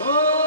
Hare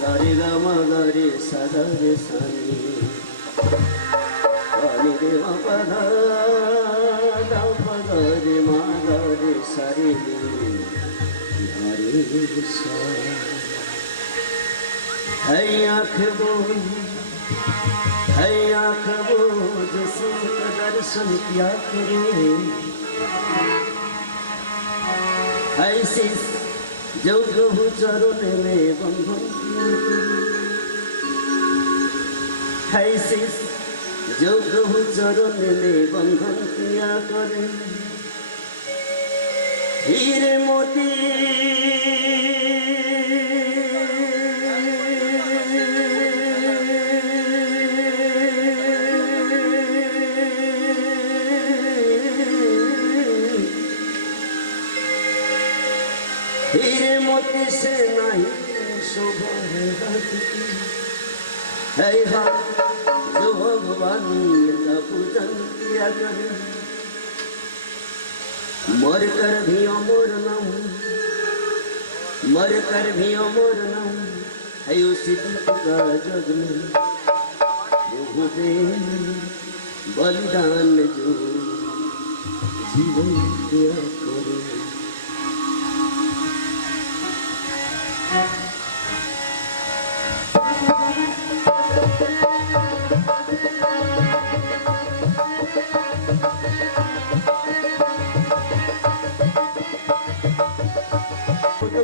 Sari Rama Gari Sadari Sani Pani Deva Pada Dava Gari Magari Sari Gari Sa Hai आँख बोझ संत दर्शन क्या करे ऐसी जो प्रभु चरण में बंधन ऐसी जो प्रभु चरण में बंधन किया करे हीरे मोती हीरे मोती से नहीं शोभा है जो भगवान का पूजन किया करे मर कर भी अमर न मर कर भी अमर न है उसी का जग में बलिदान जो जीवन दिया करे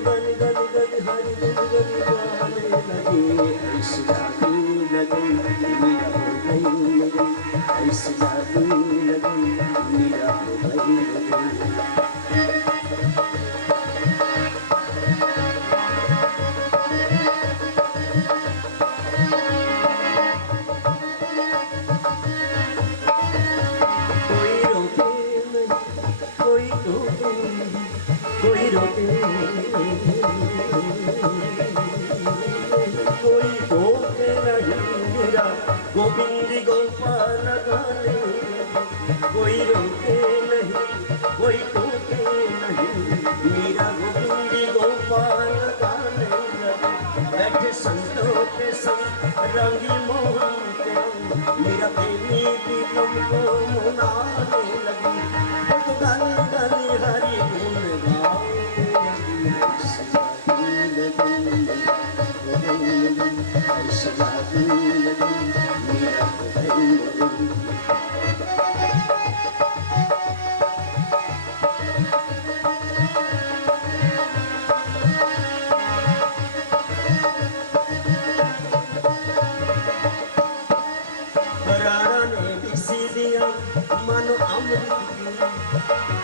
गली गली गली हरी गली गली गाने लगे ऐसी गाने लगे मेरा हो गई लगे ऐसी गाने लगे मेरा हो गई लगे कोई रोके नहीं मेरा गोविंद गोपाल गाने कोई रोके नहीं कोई टोके नहीं मेरा गोविंद गोपाल गाने बैठे संतों के संग रंगी मोहन के मेरा प्रेमी दीपम को मनाने लगी गली गली हरी गुण गाओ मानो अमृत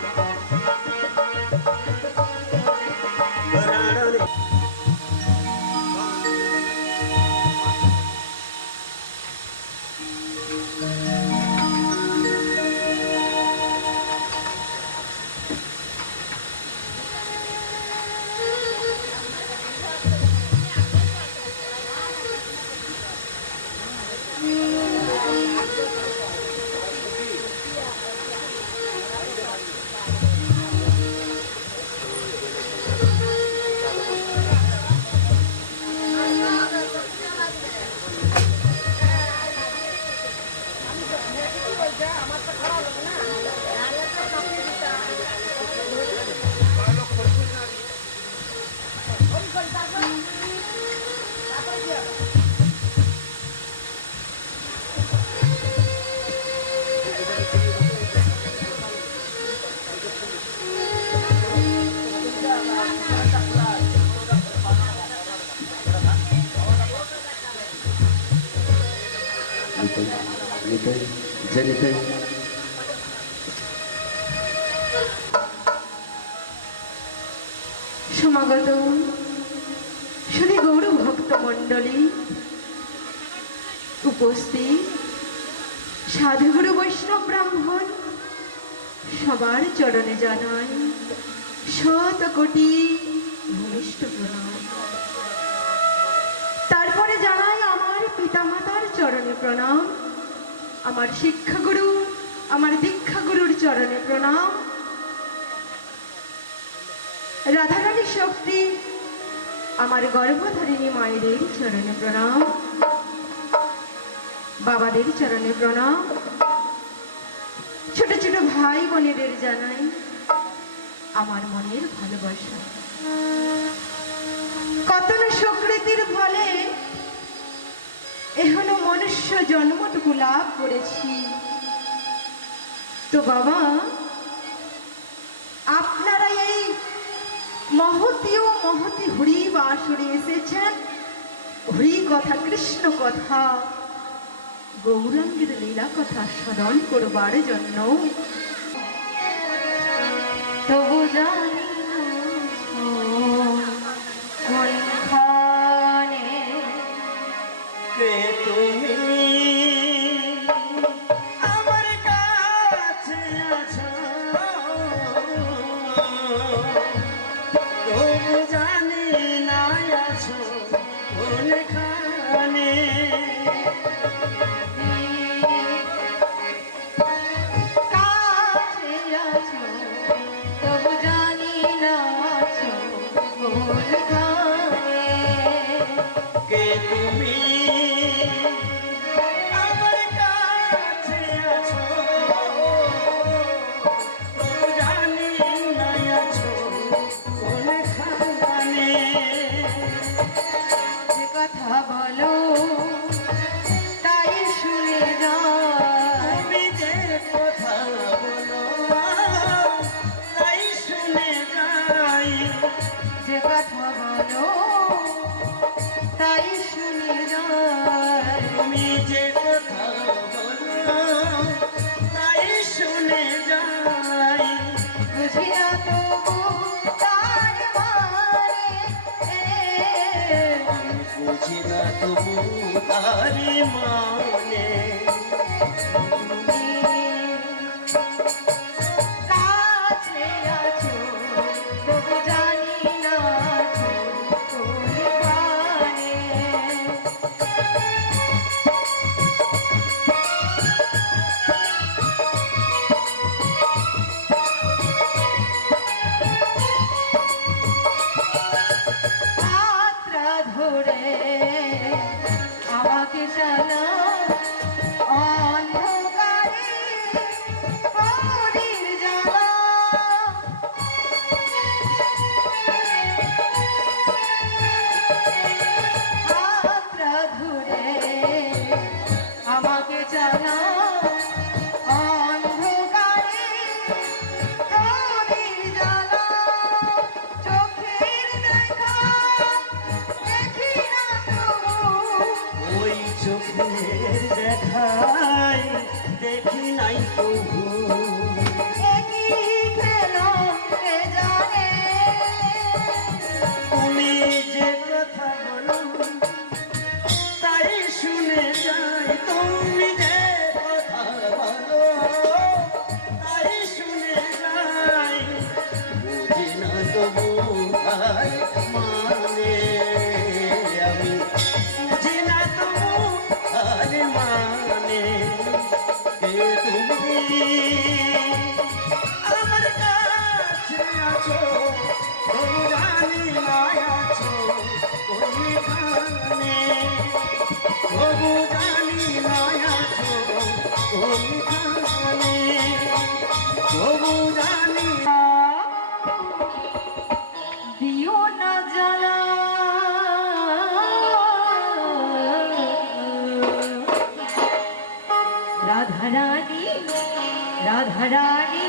নিতাই নিতাই জয় নিতাই। সমাগত শুধু গৌর ভক্ত মণ্ডলী, উপস্থিত সাধুগুরু বৈষ্ণব ব্রাহ্মণ, সবার চরণে জানাই শত কোটি ভূমিষ্ঠ প্রণাম। তারপরে জানাই আমার পিতামাতার চরণে প্রণাম, আমার শিক্ষাগুরু আমার দীক্ষাগুরুর চরণে প্রণাম, রাধারানী শক্তি আমার গর্ভধারিণী মায়েদের চরণে প্রণাম, বাবাদের চরণে প্রণাম, ছোট ছোট ভাই বোনেদের জানাই আমার মনের ভালোবাসা। কত না সুকৃতির ফলে এখনো মনুষ্য জন্মটুকু লাভ করেছি। তো বাবা, আপনারা এই মহতী ও মহতী হরি বাসরে এসেছেন হরি কথা, কৃষ্ণ কথা, গৌরাঙ্গের লীলা কথা স্মরণ করবার জন্য। তবু জানি কোনখানে কে তুমি আমার কাছে আছো, তবু জানি না আছো কোনখানে। কাছে আছো তবু জানি না আছো কোনখানে। কে তুমি আমার কাছে আছো, তবু জানি না আছো কোনখানে। যে কথা বলো তাই শুনে যাই, তুমি যে কথা বলো তাই শুনে যাই, যে কথা বলো তাই শুনে যাই। তুমি যে কথা বলো তাই শুনে যাই। বুঝি না তবু তার মানে, আমি বুঝি না তবু তারি মানে। কাছে আছো তবু জানি না আছো কোনখানে। হাতটা ধরে আমাকে চালা অন্ধকারে পরীর জ্বালা। হাতটা ধরে আমাকে চালা অন্ধকারে পরীর জ্বালা। চোখের দেখা দেখি না তবু, ওই চোখের দেখাই দেখি নাই তবু। একই খেলো কে জানে। তুমি যে কথা বলো তাই শুনে যাই, তুমি যে কথা বলো তাই শুনে যাই। বুঝি না তবু তাই মানে, আমি বুঝি না তবু তাই মানে। কে তুমি আমার কাছে আছো, তবু জানি না আছো কোনখানে। তবু জানি না আছো কোনখানে, তবু জানি দিও না জ্বালা। রাধারানী রাধারানী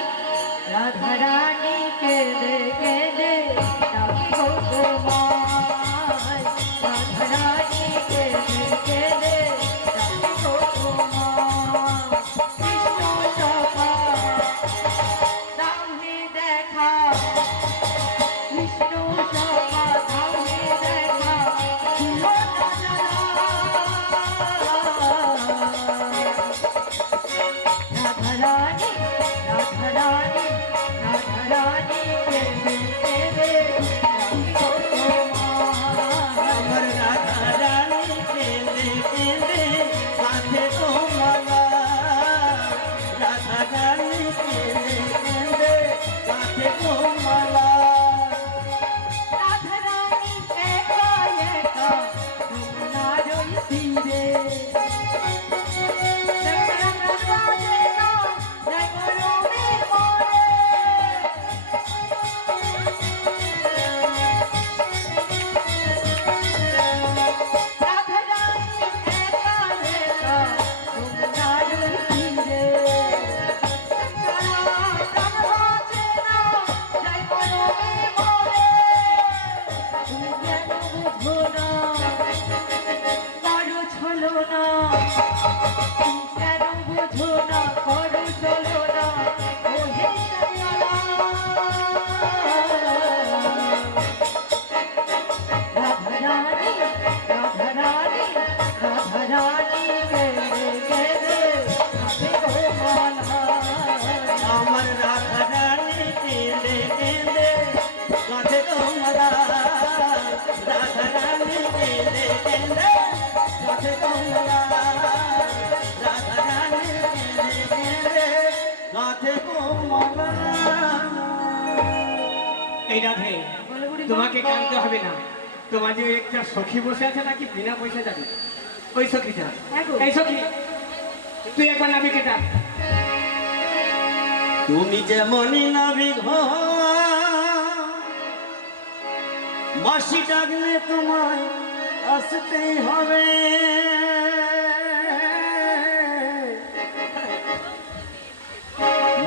রাধারানী কেঁদে কেঁদে ডাকি গো তোমায়। রাধারানী কেঁদে কেঁদে ডাকি গো তোমায়। এই রাধে, বলো বুড়িমা। তোমাকে কাঁদতে হবে না। তোমার যে একটা সখী বসে আছে নাকি বিনা পয়সা যাবে, ওই সখীটা। হ্যাঁ গো। এই সখী, তুই একবার নাবিকে ডাক। তুমি যেমনই নাবিক মাসি ডাকলে তোমায় আসতেই হবে।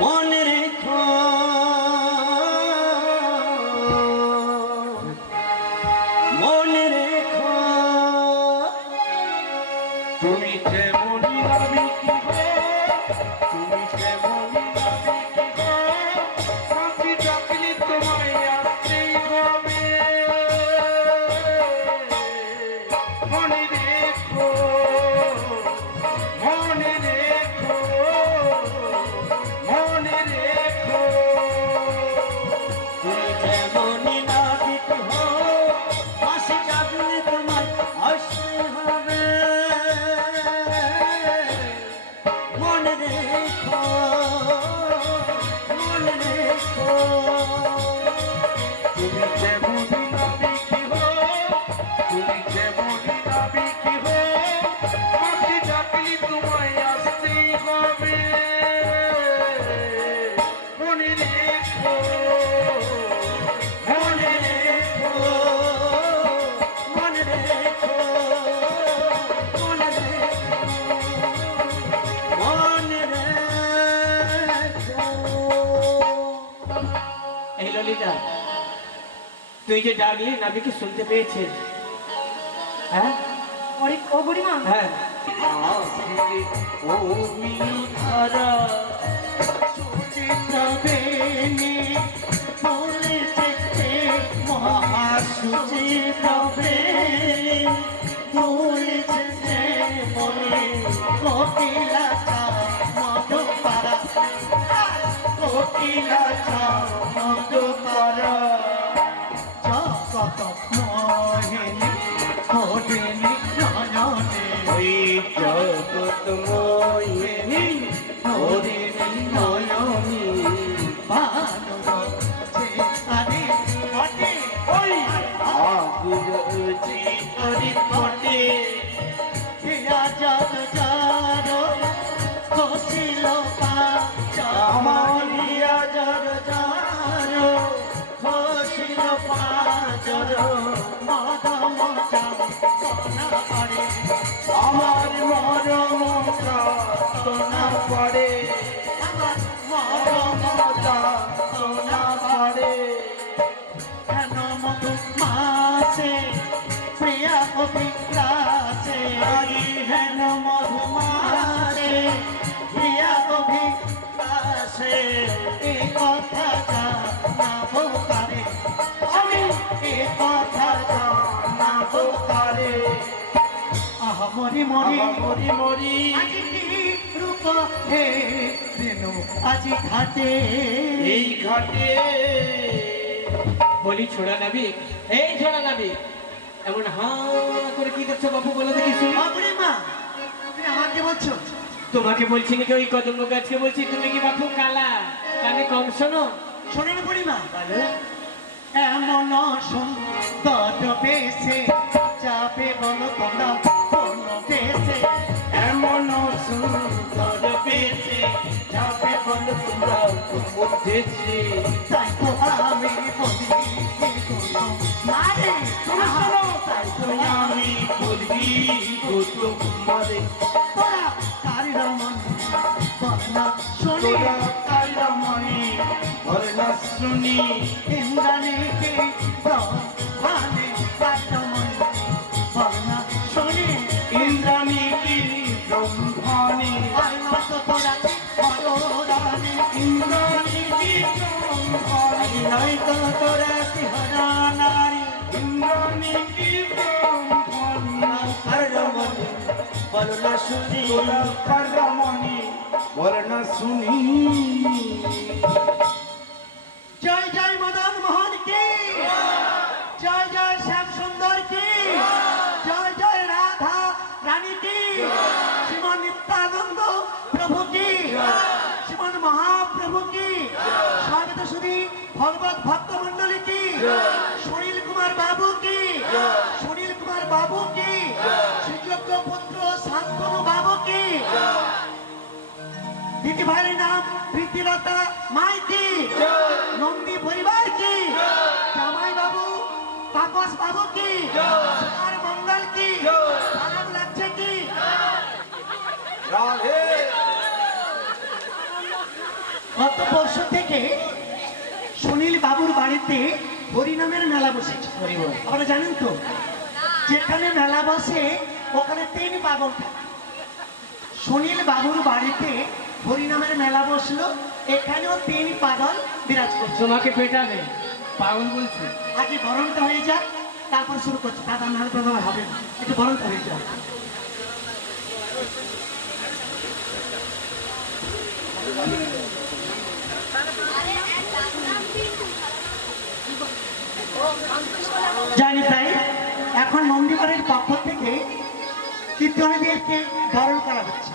মনে রেখো মনে রেখো তুমি যেমনই নাবিকি হো, তুমি যেমনই নাবিকি হো, মাসি ডাকলে তোমায় আসতেই হবে। মনে রেখো, মনে রেখো, মনে রেখো। তুমি যেমনই নাবিক হো মাসি ডাকলে তোমায় আসতে হবে। মনে রেখো মনে রেখো তুমি যেমনই নাবিকি হো, তুমি যেমনই নাবিকি হো, মাসি ডাকলে তোমায় আসতেই হবে। মনে রেখো, মনে রেখো মনে রেখো মনে রেখো মনে রেখো। এই ললিতা, তুই যে ডাকলি নাবিকে শুনতে পেয়েছে? হ্যাঁ ও বুড়িমা, হ্যাঁ। ধারা সুচিত্রা বেনি বলেছে মহাসুচিত্রা বেনি বলেছে মনে কোকিলাটা মধুপারা কোকিলাটা মধুপারা জগত মোহিনী মোহিনী নয়নে ওই জগত মোহিনী মোহিনী নয়নী ভানুর যে আরে ঘটে ওই আগুর যে করি ঘটে হিয়া জগ যারো খসিল পা আমারিয়া জগ যারো খসিল পা জরো মদ মজা সোনা পড়ে আমার মরমটা সোনা পড়ে আমার মরমটা সোনা পড়ে কেন মধু মাসে প্রিয়া অভিলাষে হেন মধু মাসে প্রিয়া অভিলাষে এই কথা জানাবো কারে আমি এই কথা জানাবো কারে। আহা মরি মরি মরি মরি আজি কি রূপ হে রেনু আজি ঘাটে এই ঘাটে। বলি ছোড়া নাবিক, এই ছোড়া নাবিক, এমন হা করে কি দেখছো বাবু, বলো দেখি শুনি। বাবুরে মা তুমি আমাকে বলছো? তোমাকে বলছি নাকি ওই কদম্ব গাছকে বলছি? তুমি কি বাপু কালা, কানে কম শোনো? শোনো না বুড়িমা, এমন সুন্দর বেশে যাবে বলো তোমরা কোন দেশে? এমন সুন্দর বেশে যাবে বলো তোমরা কোন দেশে? তাই তো আমি বলি আরে শোনো শোনো, তাই তো আমি বলি তোমারে তোরা কারি রমন বলনা শুনি, কারি রমণী বলনা শুনি ইন্দ্রাণী কে ভানে কাটমন বলনা শুনি ইন্দ্রাণী কি ব্রহ্মণী আইনা তো তোরা মনোরানী ইন্দ্রাণী কি ব্রহ্মণী নাই তো তোরা সিহরা নারী ইন্দ্রাণী কি ব্রহ্মণী কারমণী বলনা শুনি কারমণী বলনা শুনি। জয় জয় মদন মোহন কি, জয় জয় শ্যাম সুন্দর কি, জয় জয় রাধা রানী কি, শ্রীমান নিত্যানন্দ প্রভু কি, শ্রীমান মহাপ্রভু কি, স্বাগত শুধু ভগবত ভক্ত মন্ডলী কি, দিদি ভাইয়ের নাম প্রীতিলতা মাইতি, নন্দী পরিবার কি, জামাই বাবু তাপস বাবু কি, আর মঙ্গল কি, খারাপ লাগছে কি? গত পরশু থেকে সুনীল বাবুর বাড়িতে হরিনামের মেলা বসেছে। আপনারা জানেন তো, যেখানে মেলা বসে ওখানে 3 পাগল থাকে। সুনীল বাবুর বাড়িতে হরিনামের মেলা বসলো, এখানেও 3 পাগল বিরাজ করছে। তোমাকে পেটাবে পাগল বলছো? আগে বরণটা হয়ে যাক, তারপর শুরু করছে। দাদা নাহলে তো হবে না, একটু বরণটা হয়ে যাক। জানি তাই এখন মন্দিরের পক্ষ থেকে কীর্তনীদেরকে বরণ করা হচ্ছে।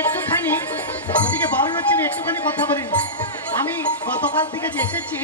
একটুখানি ওদিকে বরণ হচ্ছে না, একটুখানি কথা বলিনি। আমি গতকাল থেকে যে এসেছি,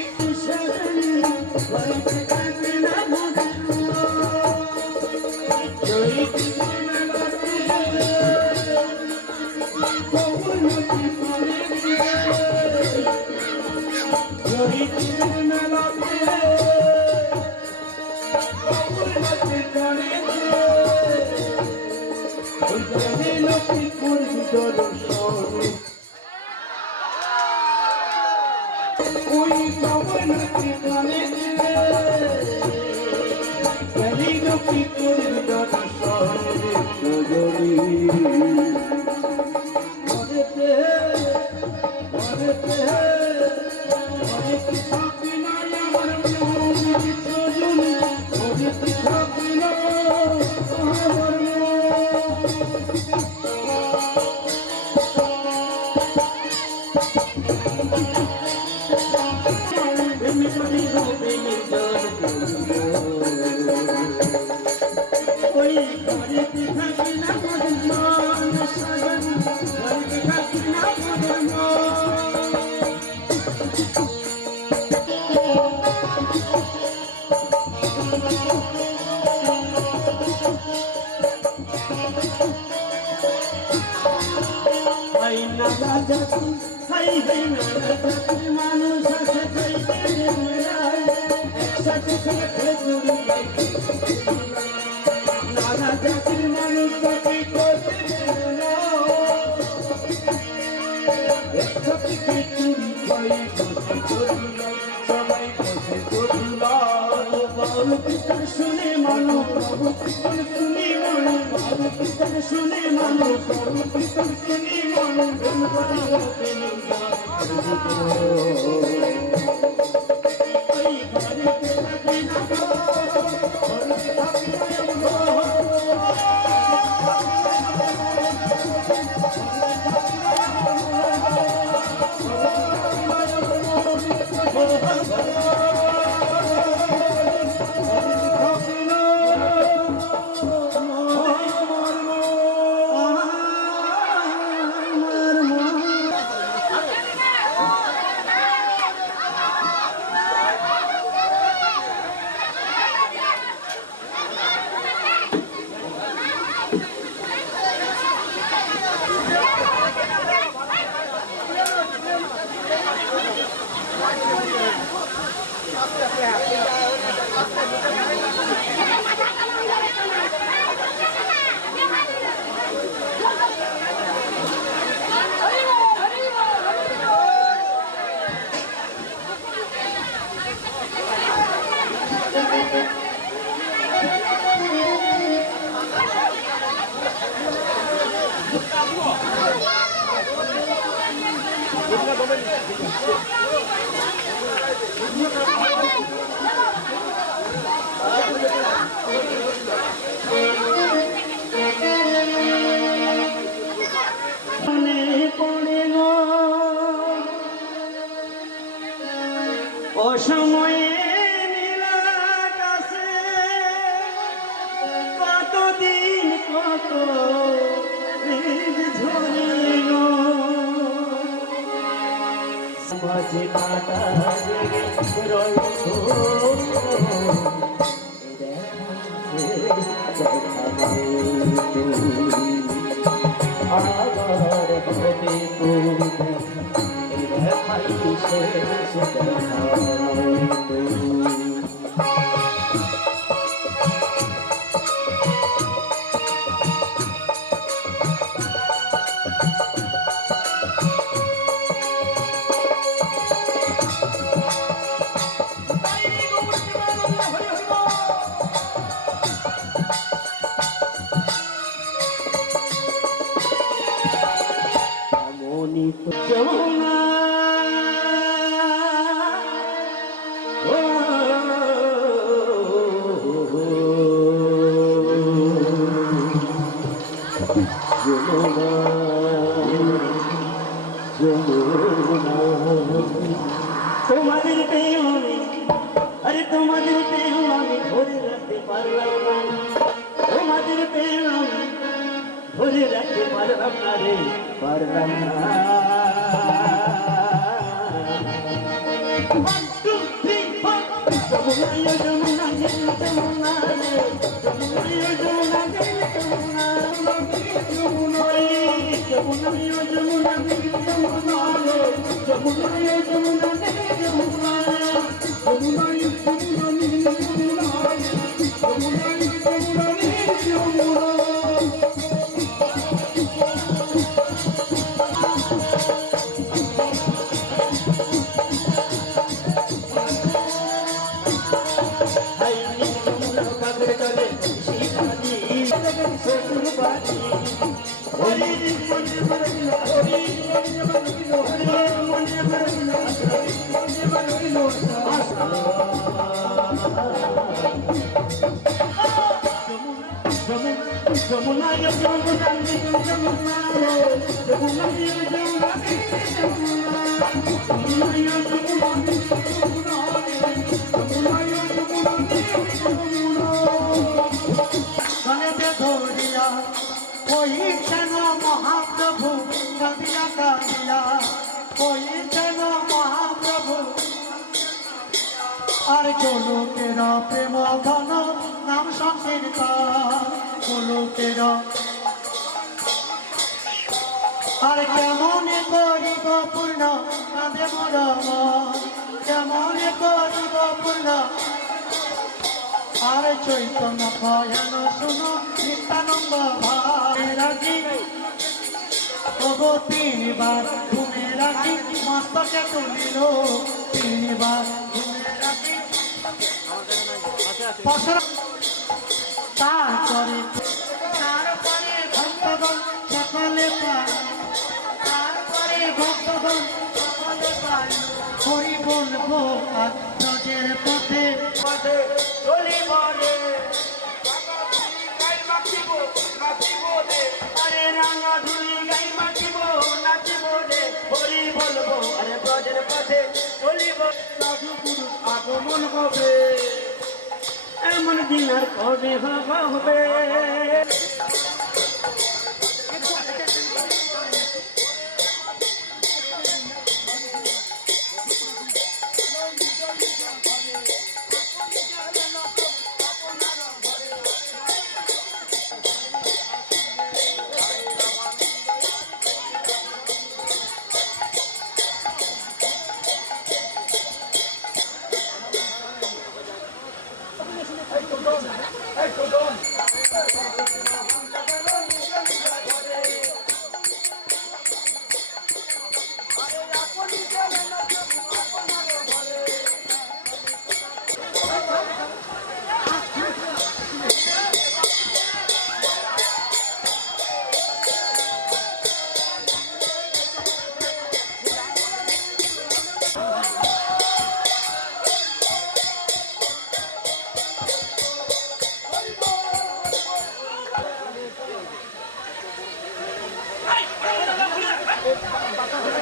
যে কাটা জেগে রয়েছো আবার হবে তুমি দেখাই শেষ দেখা যমুনা তোমাদের প্রেম আমি আরে তোমাদের প্রেম আমি ধরে রাখতে পারলাম না তোমাদের প্রেম আমি ধরে রাখতে পারলাম না রে পারলাম না যমুনা যমুনা যমুনা যমুনা कोई जन महाप्रभु कविया कालिया कोई जन महाप्रभु আর গোলকের প্রেম ধন নাম সংকীর্তন গোলকের আর কেমন করিব পূর্ণ কাঁদে মোর মন কেমন করিব পূর্ণ আর চৈতন্য ভয়ান শুনো নিত্যানন্দ ভাই রাখি তবু তিনবার ঘুমে রাখি মস্তকে তুলিল তিনবার ঘুমে রাখি তারপরে ভক্তগণ সকলে পায় তারপরে ভক্তগণ সকলে পায় হরি বলবো আর নজের পথে পথে চলিব রে আরে রাঙা ধুলি গাই মাখিব নাচিব রে হরি বলবো আরে ব্রজের পথে চলিব সাধু গুরু আগমন হবে এমন দিন আর কবে হবে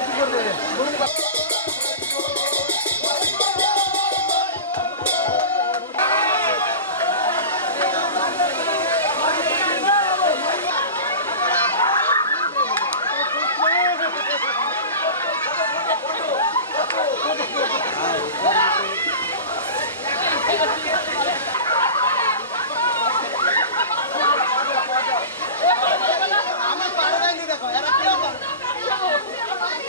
কি করবে